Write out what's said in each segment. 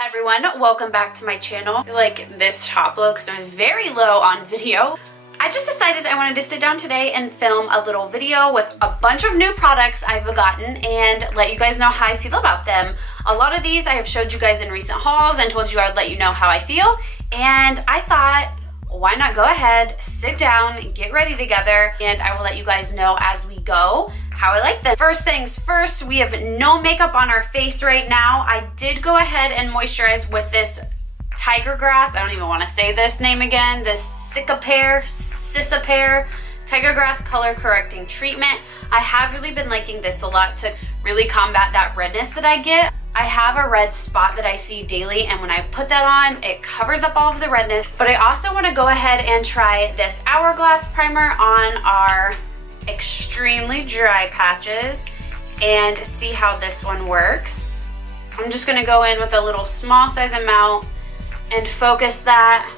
Everyone, welcome back to my channel. I feel like this top looks very low on video. I just decided I wanted to sit down today and film a little video with a bunch of new products I've gotten and let you guys know how I feel about them. A lot of these I have showed you guys in recent hauls and told you I'd let you know how I feel, and I thought, why not go ahead, sit down, get ready together, and I will let you guys know as we go how I like them. First things first, we have no makeup on our face right now. I did go ahead and moisturize with this Tiger Grass, I don't even want to say this name again, this Cicapair Tiger Grass color correcting treatment. I have really been liking this a lot to really combat that redness that I get. I have a red spot that I see daily, and when I put that on, it covers up all of the redness. But I also want to go ahead and try this Hourglass primer on our extremely dry patches and see how this one works. I'm just going to go in with a little small size amount and focus that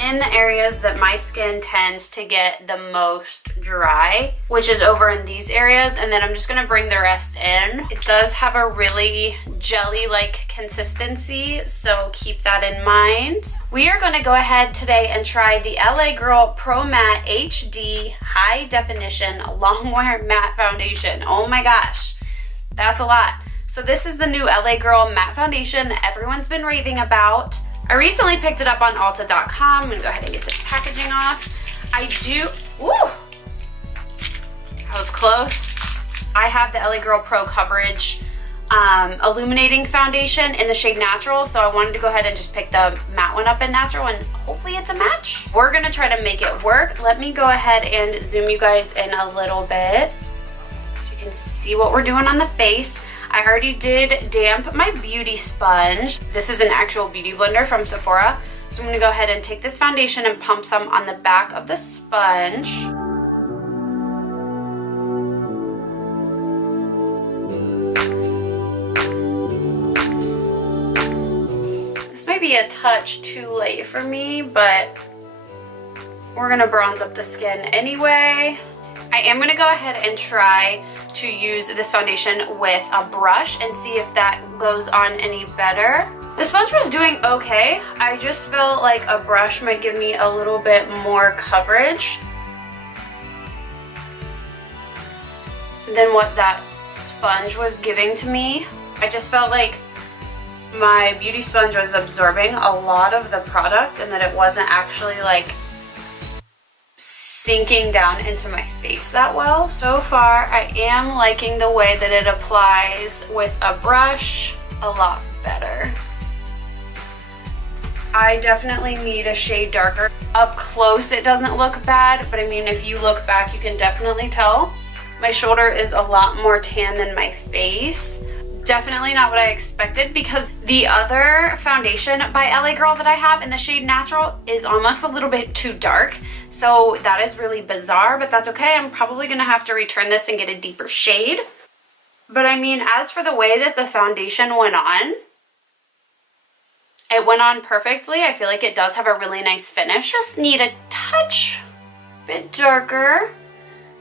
in the areas that my skin tends to get the most dry, which is over in these areas, and then I'm just gonna bring the rest in. It does have a really jelly-like consistency, so keep that in mind. We are gonna go ahead today and try the LA Girl Pro Matte HD High Definition Longwear Matte Foundation. Oh my gosh, that's a lot. So this is the new LA Girl Matte Foundation that everyone's been raving about. I recently picked it up on Ulta.com. I'm gonna go ahead and get this packaging off. Ooh, that was close. I have the LA Girl Pro Coverage Illuminating Foundation in the shade Natural, so I wanted to go ahead and just pick the matte one up in Natural, and hopefully it's a match. We're gonna try to make it work. Let me go ahead and zoom you guys in a little bit so you can see what we're doing on the face. I already did damp my beauty sponge. This is an actual beauty blender from Sephora. So I'm gonna go ahead and take this foundation and pump some on the back of the sponge. This might be a touch too late for me, but we're gonna bronze up the skin anyway. I am gonna go ahead and try to use this foundation with a brush and see if that goes on any better. The sponge was doing okay. I just felt like a brush might give me a little bit more coverage than what that sponge was giving to me. I just felt like my beauty sponge was absorbing a lot of the product and that it wasn't actually like sinking down into my face that well. So far, I am liking the way that it applies with a brush a lot better. I definitely need a shade darker. Up close, it doesn't look bad, but I mean, if you look back, you can definitely tell. My shoulder is a lot more tan than my face. Definitely not what I expected, because the other foundation by LA Girl that I have in the shade Natural is almost a little bit too dark. So that is really bizarre, but that's okay. I'm probably gonna have to return this and get a deeper shade. But I mean, as for the way that the foundation went on, it went on perfectly. I feel like it does have a really nice finish. Just need a touch bit darker.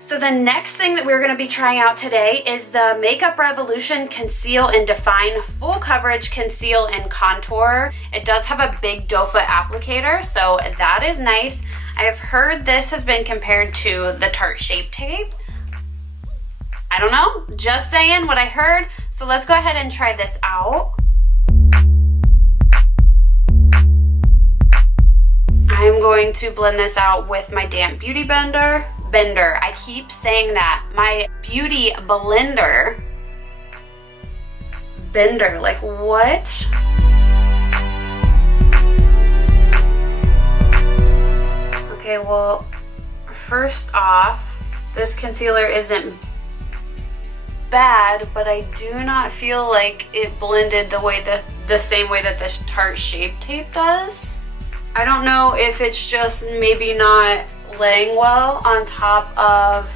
So the next thing that we're going to be trying out today is the Makeup Revolution Conceal and Define Full Coverage Conceal and Contour. It does have a big doe foot applicator, so that is nice. I have heard this has been compared to the Tarte Shape Tape. I don't know, just saying what I heard. So let's go ahead and try this out. I'm going to blend this out with my damp beauty blender. I keep saying that. My beauty blender. Bender, like what? Okay, well, first off, this concealer isn't bad, but I do not feel like it blended the same way that this Tarte Shape Tape does. I don't know if it's just maybe not laying well on top of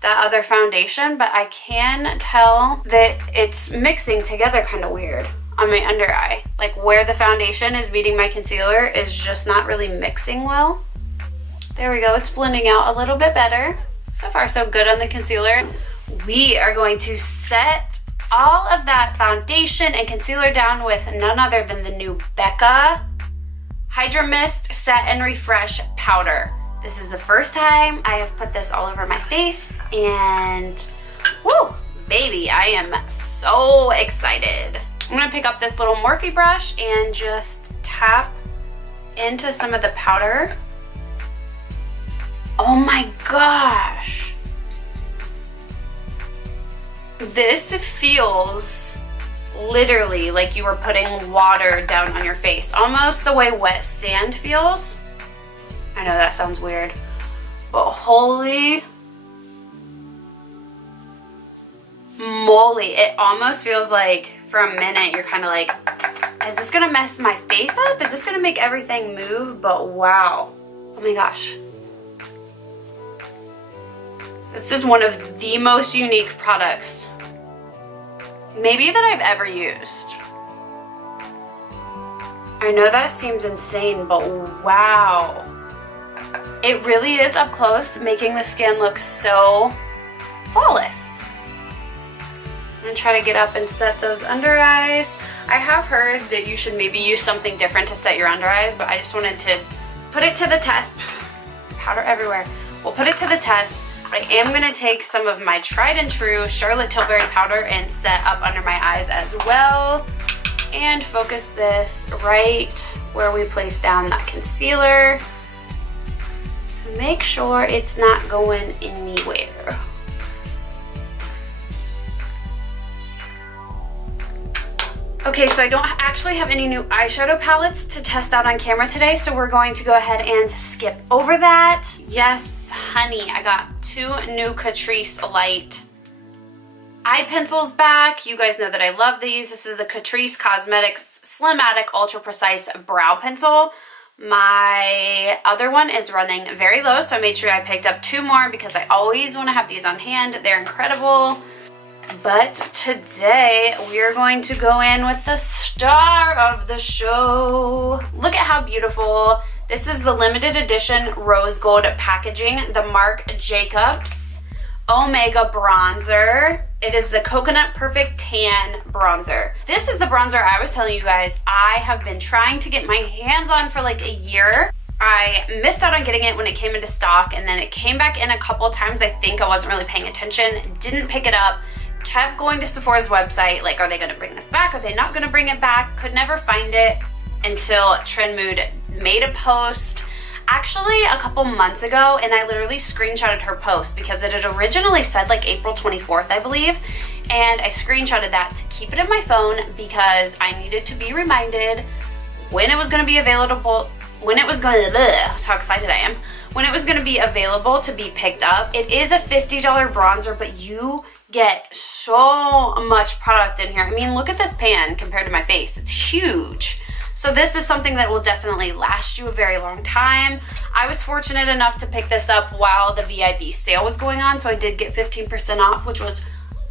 that other foundation, but I can tell that it's mixing together kind of weird on my under eye. Like where the foundation is meeting my concealer is just not really mixing well. There we go, it's blending out a little bit better. So far so good on the concealer. We are going to set all of that foundation and concealer down with none other than the new BECCA Hydra-Mist Set and Refresh Powder. This is the first time I have put this all over my face, and woo, baby, I am so excited. I'm gonna pick up this little Morphe brush and just tap into some of the powder. Oh my gosh. This feels literally like you were putting water down on your face, almost the way wet sand feels. I know that sounds weird, but holy moly, it almost feels like for a minute you're kind of like, is this gonna mess my face up? Is this gonna make everything move? But wow, oh my gosh. This is one of the most unique products maybe that I've ever used. I know that seems insane, but wow. It really is up close, making the skin look so flawless. I'm gonna try to get up and set those under eyes. I have heard that you should maybe use something different to set your under eyes, but I just wanted to put it to the test. Powder everywhere. We'll put it to the test. I am gonna take some of my tried and true Charlotte Tilbury powder and set up under my eyes as well, and focus this right where we place down that concealer. Make sure it's not going anywhere. Okay, so I don't actually have any new eyeshadow palettes to test out on camera today, so we're going to go ahead and skip over that. Yes, honey, I got 2 new Catrice light eye pencils back. You guys know that I love these. This is the Catrice Cosmetics Slimatic Ultra Precise Brow Pencil. My other one is running very low, so I made sure I picked up 2 more because I always want to have these on hand. They're incredible. But today we're going to go in with the star of the show. Look at how beautiful. This is the limited edition rose gold packaging, the Marc Jacobs Omega Bronzer. It is the Coconut Perfect Tan Bronzer. This is the bronzer I was telling you guys I have been trying to get my hands on for like a year. I missed out on getting it when it came into stock, and then it came back in a couple times. I think I wasn't really paying attention, didn't pick it up. Kept going to Sephora's website, like, are they gonna bring this back? Are they not gonna bring it back? Could never find it until Trend Mood made a post actually a couple months ago, and I literally screenshotted her post because it had originally said like April 24th, I believe, and I screenshotted that to keep it in my phone because I needed to be reminded when it was gonna be available, when it was gonna, that's how excited I am, when it was gonna be available to be picked up. It is a $50 bronzer, but you get so much product in here. I mean, look at this pan compared to my face. It's huge. So this is something that will definitely last you a very long time. I was fortunate enough to pick this up while the VIB sale was going on, so I did get 15% off, which was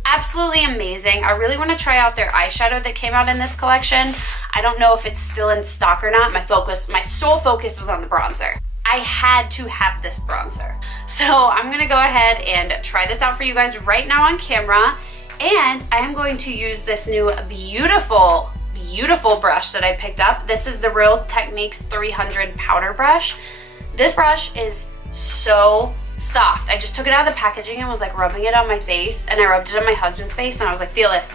absolutely amazing. I really want to try out their eyeshadow that came out in this collection. I don't know if it's still in stock or not. My sole focus was on the bronzer. I had to have this bronzer. So I'm gonna go ahead and try this out for you guys right now on camera. And I am going to use this new beautiful, beautiful brush that I picked up. This is the Real Techniques 300 powder brush. This brush is so soft. I just took it out of the packaging and was like rubbing it on my face, and I rubbed it on my husband's face, and I was like, feel this.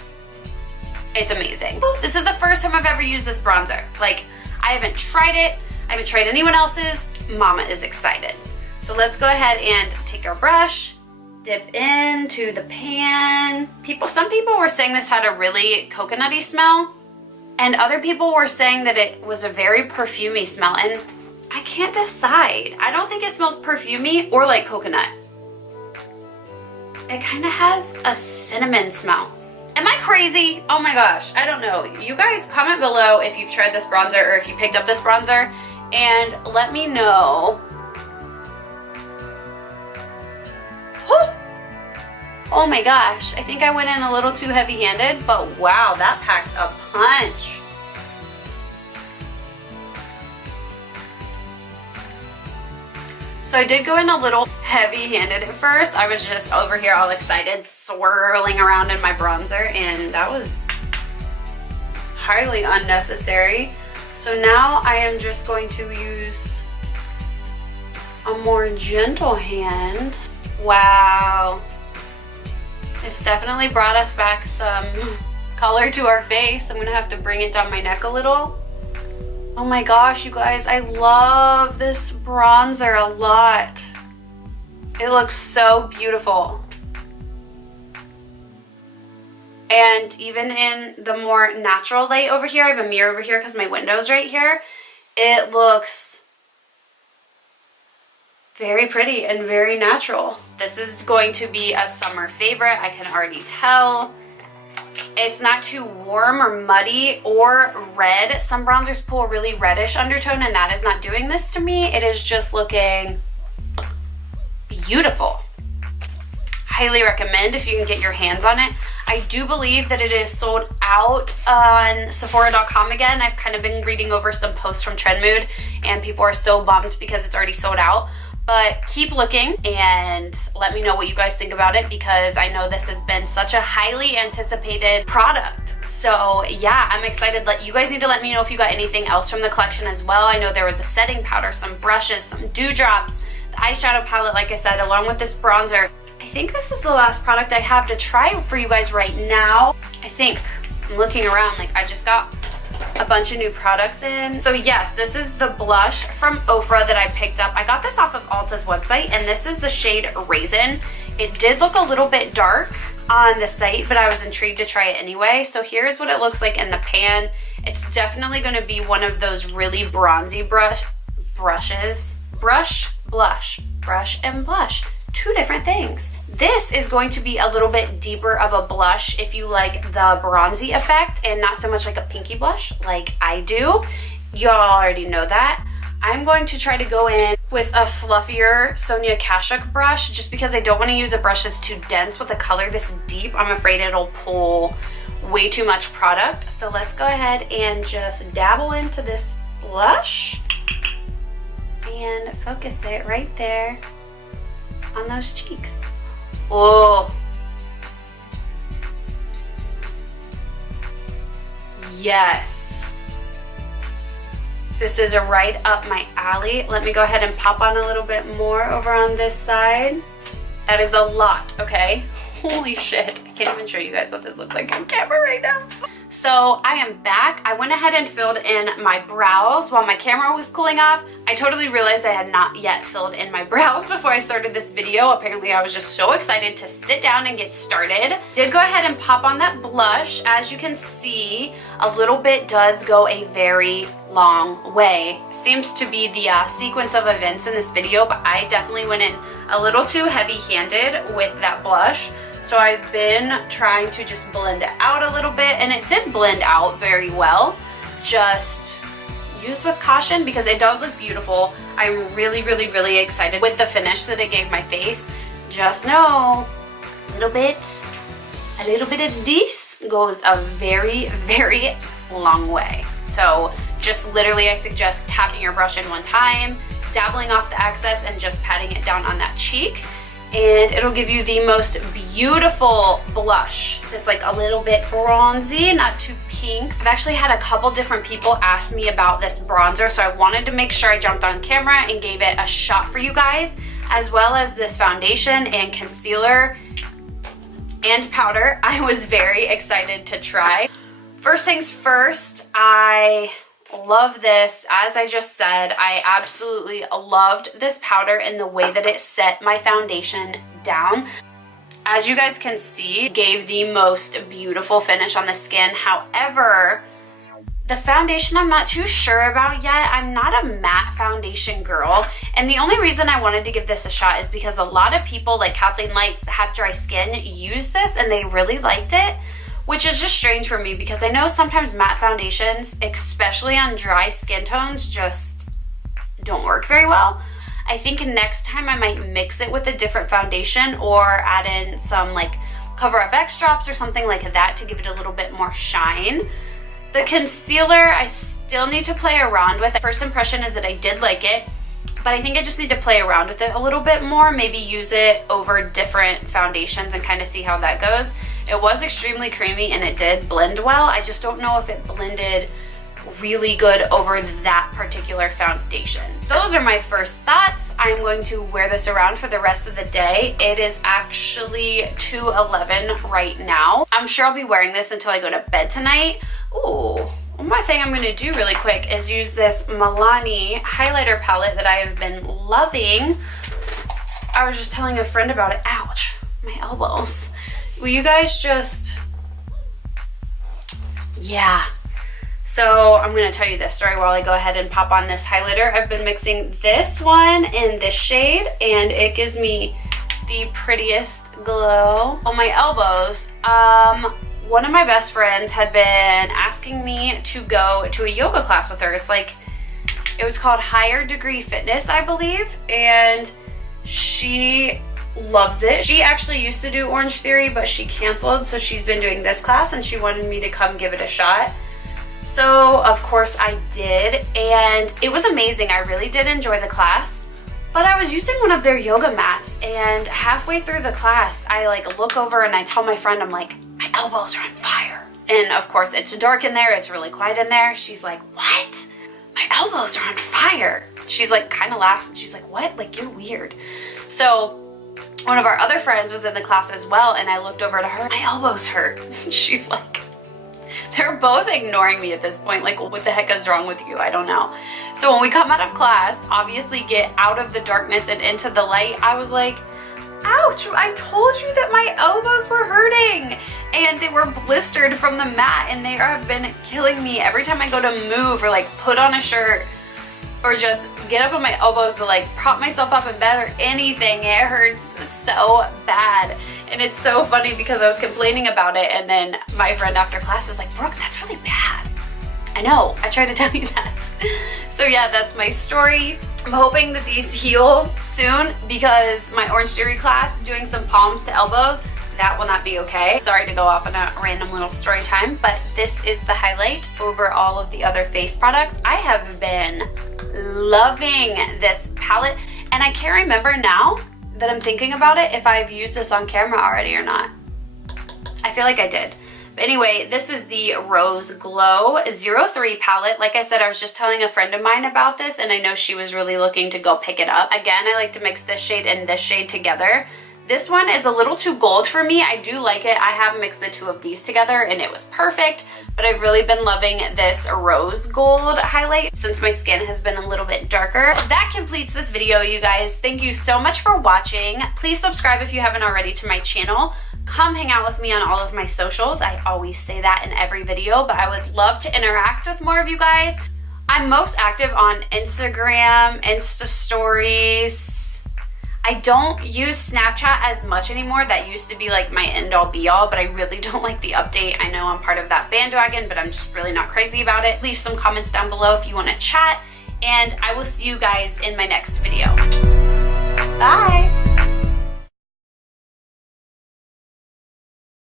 It's amazing. This is the first time I've ever used this bronzer. Like, I haven't tried it. I haven't tried anyone else's. Mama is excited. So let's go ahead and take our brush, dip into the pan. Some people were saying this had a really coconutty smell, and other people were saying that it was a very perfumey smell, and I can't decide. I don't think it smells perfumey or like coconut. It kind of has a cinnamon smell. Am I crazy? Oh my gosh, I don't know. You guys comment below if you've tried this bronzer or if you picked up this bronzer, and let me know. Whew. Oh my gosh, I think I went in a little too heavy-handed, but wow, that packs a punch. So I did go in a little heavy-handed at first. I was just over here all excited, swirling around in my bronzer, and that was highly unnecessary. So now I am just going to use a more gentle hand. Wow. This definitely brought us back some color to our face. I'm gonna have to bring it down my neck a little. Oh my gosh, you guys, I love this bronzer a lot. It looks so beautiful. And even in the more natural light over here, I have a mirror over here because my window's right here, it looks very pretty and very natural. This is going to be a summer favorite, I can already tell. It's not too warm or muddy or red. Some bronzers pull a really reddish undertone, and that is not doing this to me. It is just looking beautiful. Highly recommend if you can get your hands on it. I do believe that it is sold out on Sephora.com again. I've kind of been reading over some posts from Trendmood, and people are so bummed because it's already sold out. But keep looking and let me know what you guys think about it, because I know this has been such a highly anticipated product. So yeah, I'm excited. You guys need to let me know if you got anything else from the collection as well. I know there was a setting powder, some brushes, some dewdrops, the eyeshadow palette, like I said, along with this bronzer. I think this is the last product I have to try for you guys right now. I think I'm looking around, like I just got a bunch of new products in. So yes, this is the blush from OFRA that I picked up. I got this off of Ulta's website, and this is the shade Raisin. It did look a little bit dark on the site, but I was intrigued to try it anyway. So here's what it looks like in the pan. It's definitely going to be one of those really bronzy brushes. Brush and blush. Two different things. This is going to be a little bit deeper of a blush if you like the bronzy effect and not so much like a pinky blush like I do. Y'all already know that. I'm going to try to go in with a fluffier Sonia Kashuk brush just because I don't want to use a brush that's too dense with a color this deep. I'm afraid it'll pull way too much product. So let's go ahead and just dabble into this blush and focus it right there on those cheeks. Oh, yes. This is right up my alley. Let me go ahead and pop on a little bit more over on this side. That is a lot, okay? Holy shit. I can't even show you guys what this looks like on camera right now. So I am back. I went ahead and filled in my brows while my camera was cooling off. I totally realized I had not yet filled in my brows before I started this video. Apparently I was just so excited to sit down and get started. Did go ahead and pop on that blush. As you can see, a little bit does go a very long way. Seems to be the sequence of events in this video, but I definitely went in a little too heavy-handed with that blush. So I've been trying to just blend it out a little bit, and it did blend out very well. Just use with caution because it does look beautiful. I'm really, really, really excited with the finish that it gave my face. Just know a little bit of this goes a very, very long way. So just literally I suggest tapping your brush in one time, dabbling off the excess, and just patting it down on that cheek. And it'll give you the most beautiful blush that's like a little bit bronzy, not too pink. I've actually had a couple different people ask me about this bronzer, so I wanted to make sure I jumped on camera and gave it a shot for you guys, as well as this foundation and concealer and powder. I was very excited to try. First things first, I love this. As I just said, I absolutely loved this powder and the way that it set my foundation down. As you guys can see, it gave the most beautiful finish on the skin. However, the foundation I'm not too sure about yet. I'm not a matte foundation girl, and the only reason I wanted to give this a shot is because a lot of people like Kathleen Lights that have dry skin use this and they really liked it. Which is just strange for me because I know sometimes matte foundations, especially on dry skin tones, just don't work very well. I think next time I might mix it with a different foundation or add in some like Cover FX drops or something like that to give it a little bit more shine. The concealer, I still need to play around with. First impression is that I did like it. but I think I just need to play around with it a little bit more, maybe use it over different foundations and kind of see how that goes. It was extremely creamy and it did blend well. I just don't know if it blended really good over that particular foundation. Those are my first thoughts. I'm going to wear this around for the rest of the day. It is actually 2:11 right now. I'm sure I'll be wearing this until I go to bed tonight. Ooh, one more thing I'm gonna do really quick is use this Milani highlighter palette that I have been loving. I was just telling a friend about it. Ouch, my elbows. Will you guys just, yeah. So I'm gonna tell you this story while I go ahead and pop on this highlighter. I've been mixing this one in this shade and it gives me the prettiest glow on my elbows. One of my best friends had been asking me to go to a yoga class with her. It was called Higher Degree Fitness, I believe, and she loves it. She actually used to do Orange Theory, but she canceled, so she's been doing this class and she wanted me to come give it a shot. So of course I did, and it was amazing. I really did enjoy the class, but I was using one of their yoga mats, and halfway through the class, I look over and I tell my friend, I'm like, my elbows are on fire. And of course it's dark in there, it's really quiet in there. She's like, what? My elbows are on fire. She's kind of laughs and she's like, what? You're weird. So one of our other friends was in the class as well, and I looked over to her, my elbows hurt. She's like, they're both ignoring me at this point. What the heck is wrong with you? I don't know. So when we come out of class, obviously get out of the darkness and into the light, I was like, ouch, I told you that my elbows were hurting. And they were blistered from the mat, and they have been killing me every time I go to move or put on a shirt or just get up on my elbows to prop myself up in bed or anything. It hurts so bad. And it's so funny because I was complaining about it, and then my friend after class is like, Brooke, that's really bad. I know, I tried to tell you that. So yeah, that's my story. I'm hoping that these heal soon because my Orange Theory class, doing some palms to elbows, that will not be okay. Sorry to go off on a random little story time, but this is the highlight over all of the other face products. I have been loving this palette, and I can't remember now that I'm thinking about it if I've used this on camera already or not. I feel like I did. But anyway, this is the Rose Glow 03 palette. Like I said, I was just telling a friend of mine about this, and I know she was really looking to go pick it up. Again, I like to mix this shade and this shade together. This one is a little too gold for me. I do like it. I have mixed the two of these together and it was perfect, but I've really been loving this rose gold highlight since my skin has been a little bit darker. That completes this video, you guys. Thank you so much for watching. Please subscribe if you haven't already to my channel. Come hang out with me on all of my socials. I always say that in every video, but I would love to interact with more of you guys. I'm most active on Instagram, Insta stories. I don't use Snapchat as much anymore. That used to be my end all be all, but I really don't like the update. I know I'm part of that bandwagon, but I'm just really not crazy about it. Leave some comments down below if you want to chat, and I will see you guys in my next video. Bye.